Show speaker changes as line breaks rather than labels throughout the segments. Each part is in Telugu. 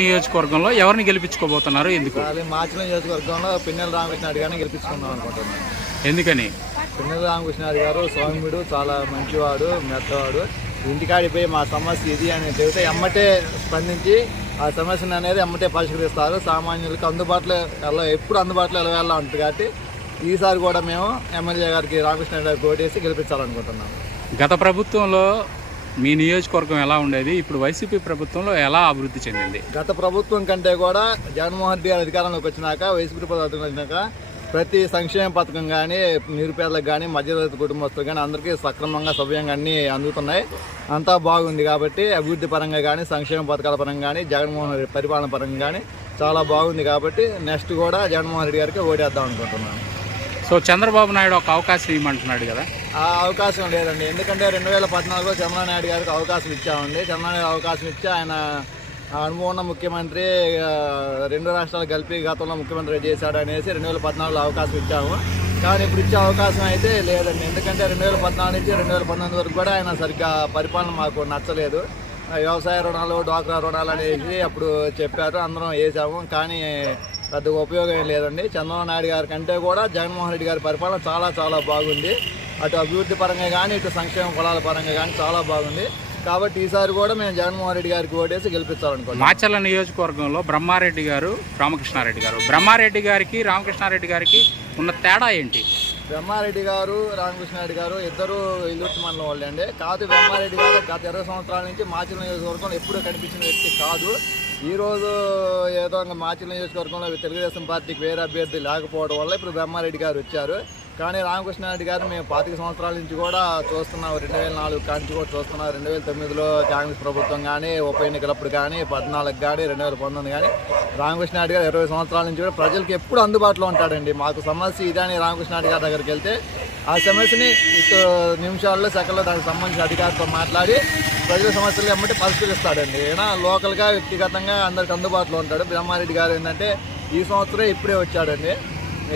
నియోజకవర్గంలో ఎవరిని గెలిపించుకోబోతున్నారు? ఎందుకు?
మాచిన నియోజకవర్గంలో పిన్నెల రామకృష్ణారెడ్డి గారిని గెలిపించుకుందాం అనుకుంటున్నాను.
ఎందుకని?
పిన్నెల రామకృష్ణారెడ్డి గారు సౌమ్యుడు చాలా మంచివాడు మెత్తవాడు ఇంటికాడిపోయి మా సమస్య ఇది అని చెబితే ఎమ్మటే స్పందించి ఆ సమస్యను అనేది ఎమ్మటే పరిష్కరిస్తారు. సామాన్యులకు అందుబాటులో ఎలా ఎప్పుడు అందుబాటులో ఎలా వెళ్ళా ఉంటుంది కాబట్టి ఈసారి కూడా మేము ఎమ్మెల్యే గారికి రామకృష్ణారెడ్డి గారికి ఓటేసి గెలిపించాలనుకుంటున్నాము.
గత ప్రభుత్వంలో మీ నియోజకవర్గం ఎలా ఉండేది? ఇప్పుడు వైసీపీ ప్రభుత్వంలో ఎలా అభివృద్ధి చెందింది?
గత ప్రభుత్వం కంటే కూడా జగన్మోహన్ రెడ్డి గారు అధికారంలోకి వచ్చినాక వైసీపీ ప్రభుత్వం వచ్చినాక ప్రతి సంక్షేమ పథకం కానీ నిరుపేదలకు కానీ మధ్యతరగతి కుటుంబస్తులకు కానీ అందరికీ సక్రమంగా సవ్యంగా అన్నీ అందుతున్నాయి. అంతా బాగుంది కాబట్టి అభివృద్ధి పరంగా కానీ సంక్షేమ పథకాల పరంగా కానీ జగన్మోహన్ రెడ్డి పరిపాలన పరంగా కానీ చాలా బాగుంది కాబట్టి నెక్స్ట్ కూడా జగన్మోహన్ రెడ్డి గారికి ఓటేద్దాం అనుకుంటున్నాను.
సో చంద్రబాబు నాయుడు ఒక అవకాశం ఇవ్వమంటున్నాడు కదా?
ఆ అవకాశం లేదండి. ఎందుకంటే రెండు వేల పద్నాలుగులో చంద్రబాబు నాయుడు గారికి అవకాశం ఇచ్చామండి. చంద్రబాబు నాయుడు అవకాశం ఇచ్చి ఆయన అనుభవం ఉన్న ముఖ్యమంత్రి రెండు రాష్ట్రాలు కలిపి గతంలో ముఖ్యమంత్రి చేశాడు అనేసి రెండు వేల పద్నాలుగులో అవకాశం ఇచ్చాము. కానీ ఇప్పుడు ఇచ్చే అవకాశం అయితే లేదండి. ఎందుకంటే రెండు వేల పద్నాలుగు నుంచి రెండు వేల పంతొమ్మిది వరకు కూడా ఆయన సరిగ్గా పరిపాలన మాకు నచ్చలేదు. వ్యవసాయ రుణాలు డ్వాక్రా రుణాలు అనేసి అప్పుడు చెప్పారు. అందరం వేసాము కానీ పెద్ద ఉపయోగం లేదండి. చంద్రబాబు నాయుడు గారి కంటే కూడా జగన్మోహన్ రెడ్డి గారి పరిపాలన చాలా చాలా బాగుంది. అటు అభివృద్ధి పరంగా కానీ ఇటు సంక్షేమ ఫలాల పరంగా కానీ చాలా బాగుంది. కాబట్టి ఈసారి కూడా మేము జగన్మోహన్ రెడ్డి గారికి ఓటేసి గెలిపించాలనుకుంటున్నాం.
మాచర్ల నియోజకవర్గంలో బ్రహ్మారెడ్డి గారు రామకృష్ణారెడ్డి గారు. బ్రహ్మారెడ్డి గారికి రామకృష్ణారెడ్డి గారికి ఉన్న తేడా ఏంటి?
బ్రహ్మారెడ్డి గారు రామకృష్ణారెడ్డి గారు ఇద్దరు ఇల్లుట్టి మండలం వాళ్ళే అండి. కాదు బ్రహ్మారెడ్డి గారు గత ఇరవై సంవత్సరాల నుంచి మాచిల నియోజకవర్గంలో ఎప్పుడూ కనిపించిన వ్యక్తి కాదు. ఈ రోజు ఏదో మాచిల నియోజకవర్గంలో తెలుగుదేశం పార్టీకి వేరే అభ్యర్థి లేకపోవడం వల్ల ఇప్పుడు బ్రహ్మారెడ్డి గారు వచ్చారు. కానీ రామకృష్ణారెడ్డి గారు మేము పాతిక సంవత్సరాల నుంచి కూడా చూస్తున్నాం. రెండు వేల నాలుగు కాంచి కూడా చూస్తున్నాం. రెండు వేల తొమ్మిదిలో కాంగ్రెస్ ప్రభుత్వం కానీ ఉప ఎన్నికలప్పుడు కానీ పద్నాలుగు కానీ రెండు వేల పంతొమ్మిది కానీ రామకృష్ణారెడ్డి గారు ఇరవై సంవత్సరాల నుంచి కూడా ప్రజలకు ఎప్పుడు అందుబాటులో ఉంటాడండి. మాకు సమస్య ఇదే అని రామకృష్ణారెడ్డి గారి దగ్గరికి వెళ్తే ఆ సమస్యని ఇటు నిమిషాల్లో సెకండ్లో దానికి సంబంధించిన అధికారితో మాట్లాడి ప్రజల సమస్యలు ఎమ్మటి పరిష్కరిస్తాడండి. ఏనా లోకల్గా వ్యక్తిగతంగా అందరికి అందుబాటులో ఉంటాడు. బ్రహ్మారెడ్డి గారు ఏంటంటే ఈ సంవత్సరం ఇప్పుడే వచ్చాడండి.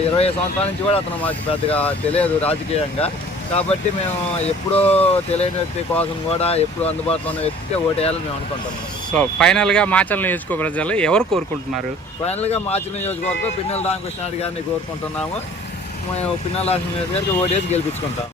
ఇరవై సంవత్సరాల నుంచి కూడా అతను మాకు పెద్దగా తెలియదు రాజకీయంగా. కాబట్టి మేము ఎప్పుడో తెలియని వ్యక్తి కోసం కూడా ఎప్పుడు అందుబాటులో ఉన్న వ్యక్తికి ఓటేయాలని మేము అనుకుంటున్నాం.
సో ఫైనల్గా మాచర్ల నియోజకవర్గ ప్రజలు ఎవరు కోరుకుంటున్నారు?
ఫైనల్గా మార్చి నియోజకవర్గం పిన్నెల రామకృష్ణారెడ్డి గారిని కోరుకుంటున్నాము. మేము పిన్నెల రామకృష్ణ గారికి ఓటేసి గెలిపించుకుంటాం.